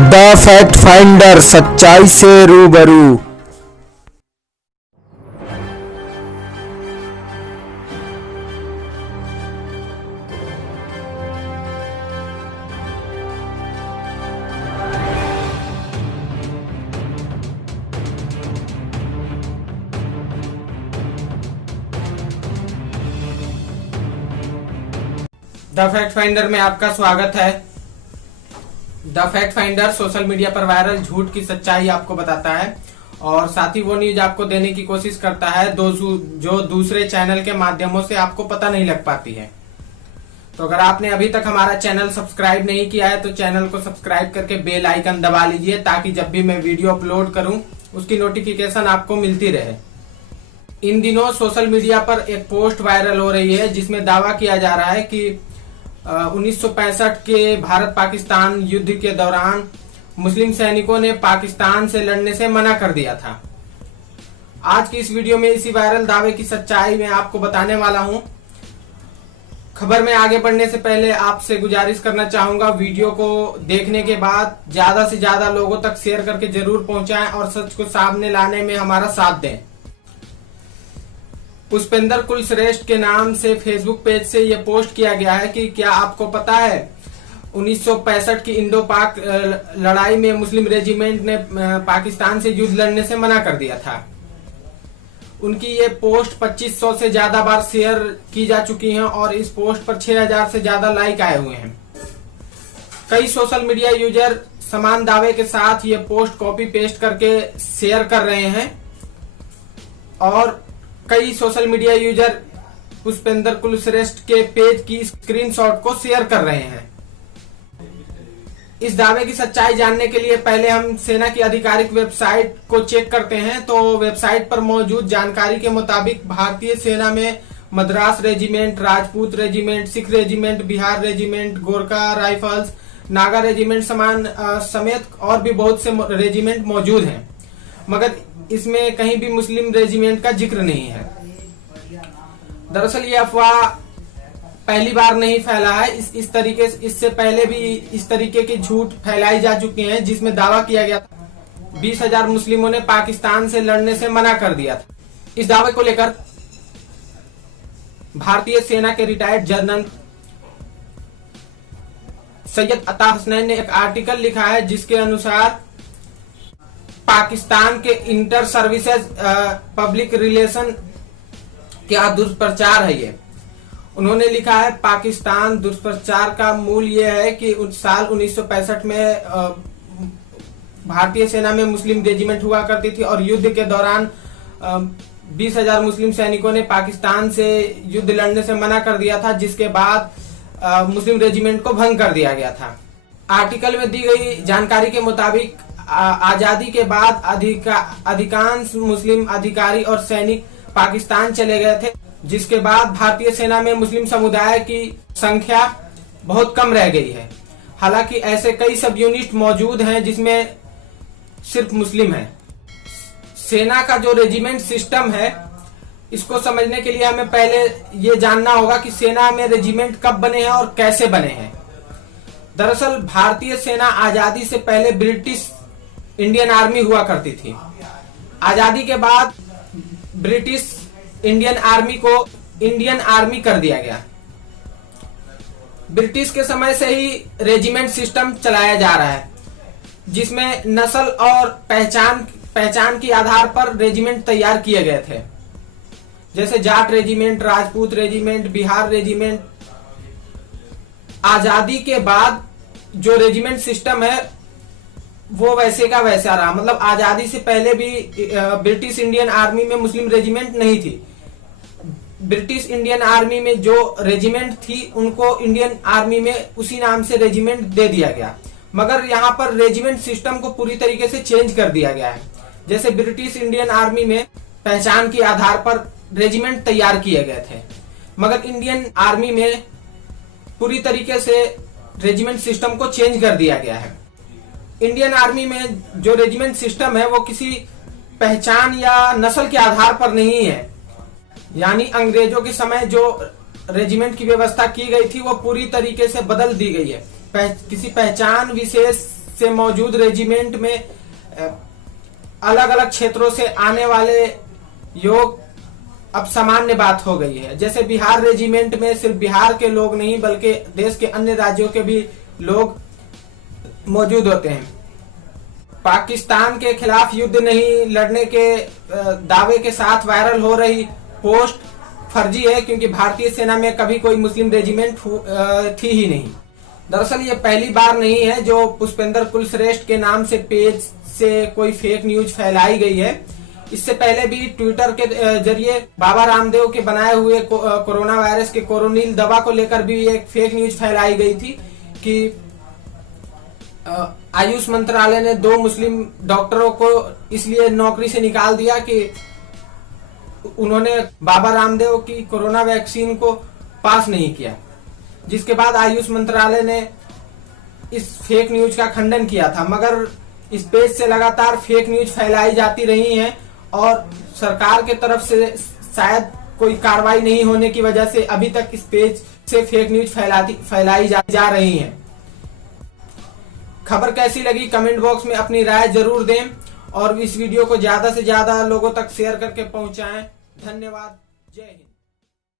The fact finder, सच्चाई से रूबरू। द फैक्ट फाइंडर में आपका स्वागत है। The fact finder social media पर वायरल झूठ की सच्चाई आपको बताता है और साथ ही वो न्यूज आपको देने की कोशिश करता है जो दूसरे चैनल के माध्यमों से आपको पता नहीं लग पाती है। तो अगर आपने अभी तक हमारा चैनल सब्सक्राइब नहीं किया है तो चैनल को सब्सक्राइब करके बेल आइकन दबा लीजिए ताकि जब भी मैं वीडियो अपलोड करूं उसकी नोटिफिकेशन आपको मिलती रहे। इन दिनों सोशल मीडिया पर एक पोस्ट वायरल हो रही है जिसमें दावा किया जा रहा है कि 1965 के भारत पाकिस्तान युद्ध के दौरान मुस्लिम सैनिकों ने पाकिस्तान से लड़ने से मना कर दिया था। आज की इस वीडियो में इसी वायरल दावे की सच्चाई मैं आपको बताने वाला हूं। खबर में आगे बढ़ने से पहले आपसे गुजारिश करना चाहूंगा, वीडियो को देखने के बाद ज्यादा से ज्यादा लोगों तक शेयर करके जरूर पहुंचाएं और सच को सामने लाने में हमारा साथ दें। पुष्पेंद्र कुलश्रेष्ठ के नाम से फेसबुक पेज से यह पोस्ट किया गया है कि क्या आपको पता है 1965 की इंडो पाक लड़ाई में मुस्लिम रेजिमेंट ने पाकिस्तान से युद्ध लड़ने से मना कर दिया था। उनकी ये पोस्ट 2500 से ज्यादा बार शेयर की जा चुकी है और इस पोस्ट पर 6000 से ज्यादा लाइक आए हुए हैं। कई सोशल मीडिया यूजर समान दावे के साथ ये पोस्ट कॉपी पेस्ट करके शेयर कर रहे हैं और कई social media user Pushpendra Kulshreshtha के पेज की स्क्रीनशॉट को शेयर कर रहे हैं। इस दावे की सच्चाई जानने के लिए पहले हम सेना की आधिकारिक वेबसाइट को चेक करते हैं। तो वेबसाइट पर मौजूद जानकारी के मुताबिक भारतीय सेना में Madras regiment, Rajput regiment, Sikh regiment, Bihar regiment, Gorkha rifles, Naga regiment समेत और भी बहुत से रेजिमेंट मौजूद हैं, मगर इसमें कहीं भी मुस्लिम रेजिमेंट का जिक्र नहीं है। दरअसल ये अफवाह पहली बार नहीं फैला है। इससे पहले भी इस तरीके की झूठ फैलाई जा चुकी हैं जिसमें दावा किया गया था 20,000 मुस्लिमों ने पाकिस्तान से लड़ने से मना कर दिया था। इस दावे को लेकर भारतीय सेना के रिटायर्ड जनरल सैयद अता हसनैन ने एक आर्टिकल लिखा है जिसके अनुसार पाकिस्तान के इंटर सर्विसेज पब्लिक रिलेशन क्या दुष्प्रचार है ये। उन्होंने लिखा है पाकिस्तान दुष्प्रचार का मूल ये है कि साल 1965 में भारतीय सेना में मुस्लिम रेजिमेंट हुआ करती थी और युद्ध के दौरान 20,000 मुस्लिम सैनिकों ने पाकिस्तान से युद्ध लड़ने से मना कर दिया था, जिसके बाद मुस्लिम रेजिमेंट को भंग कर दिया गया था। आर्टिकल में दी गई जानकारी के मुताबिक आजादी के बाद अधिकांश मुस्लिम अधिकारी और सैनिक पाकिस्तान चले गए थे, जिसके बाद भारतीय सेना में मुस्लिम समुदाय की संख्या बहुत कम रह गई है। हालांकि ऐसे कई सब यूनिट मौजूद हैं जिसमें सिर्फ मुस्लिम हैं। सेना का जो रेजिमेंट सिस्टम है इसको समझने के लिए हमें पहले ये जानना होगा कि सेना में रेजिमेंट कब बने हैं और कैसे बने हैं। दरअसल भारतीय सेना आजादी से पहले ब्रिटिश इंडियन आर्मी हुआ करती थी। आजादी के बाद ब्रिटिश इंडियन आर्मी को इंडियन आर्मी कर दिया गया। ब्रिटिश के समय से ही रेजिमेंट सिस्टम चलाया जा रहा है जिसमें नस्ल और पहचान के आधार पर रेजिमेंट तैयार किए गए थे, जैसे Jat regiment, Rajput regiment, Bihar regiment. आजादी के बाद जो रेजिमेंट सिस्टम है वो वैसे का वैसा रहा। मतलब आजादी से पहले भी ब्रिटिश इंडियन आर्मी में मुस्लिम रेजिमेंट नहीं थी। ब्रिटिश इंडियन आर्मी में जो रेजिमेंट थी उनको इंडियन आर्मी में उसी नाम से रेजिमेंट दे दिया गया, मगर यहाँ पर रेजिमेंट सिस्टम को पूरी तरीके से चेंज कर दिया गया है। जैसे ब्रिटिश इंडियन आर्मी में पहचान के आधार पर रेजिमेंट तैयार किए गए थे, मगर इंडियन आर्मी में पूरी तरीके से रेजिमेंट सिस्टम को चेंज कर दिया गया है। इंडियन आर्मी में जो रेजिमेंट सिस्टम है वो किसी पहचान या नस्ल के आधार पर नहीं है। यानी अंग्रेजों के समय जो रेजिमेंट की व्यवस्था की गई थी वो पूरी तरीके से बदल दी गई है। किसी पहचान विशेष से मौजूद रेजिमेंट में अलग अलग क्षेत्रों से आने वाले योग अब सामान्य बात हो गई है। जैसे बिहार रेजिमेंट में सिर्फ बिहार के लोग नहीं बल्कि देश के अन्य राज्यों के भी लोग मौजूद होते हैं। पाकिस्तान के खिलाफ युद्ध नहीं लड़ने के दावे के साथ वायरल हो रही पोस्ट फर्जी है, क्योंकि भारतीय सेना में कभी कोई मुस्लिम रेजिमेंट थी ही नहीं। दरअसल ये पहली बार नहीं है जो पुष्पेंद्र कुलश्रेष्ठ के नाम से पेज से कोई फेक न्यूज फैलाई गई है। इससे पहले भी ट्विटर के जरिए बाबा रामदेव के बनाए हुए कोरोना वायरस के कोरोनिल दवा को लेकर भी एक फेक न्यूज फैलाई गई थी कि आयुष मंत्रालय ने 2 मुस्लिम डॉक्टरों को इसलिए नौकरी से निकाल दिया कि उन्होंने बाबा रामदेव की कोरोना वैक्सीन को पास नहीं किया, जिसके बाद आयुष मंत्रालय ने इस फेक न्यूज का खंडन किया था। मगर इस पेज से लगातार फेक न्यूज फैलाई जाती रही है और सरकार के तरफ से शायद कोई कार्रवाई नहीं होने की वजह से अभी तक इस पेज से फेक न्यूज फैलाई जा रही है। खबर कैसी लगी कमेंट बॉक्स में अपनी राय जरूर दें और इस वीडियो को ज्यादा से ज्यादा लोगों तक शेयर करके पहुंचाएं। धन्यवाद। जय हिंद।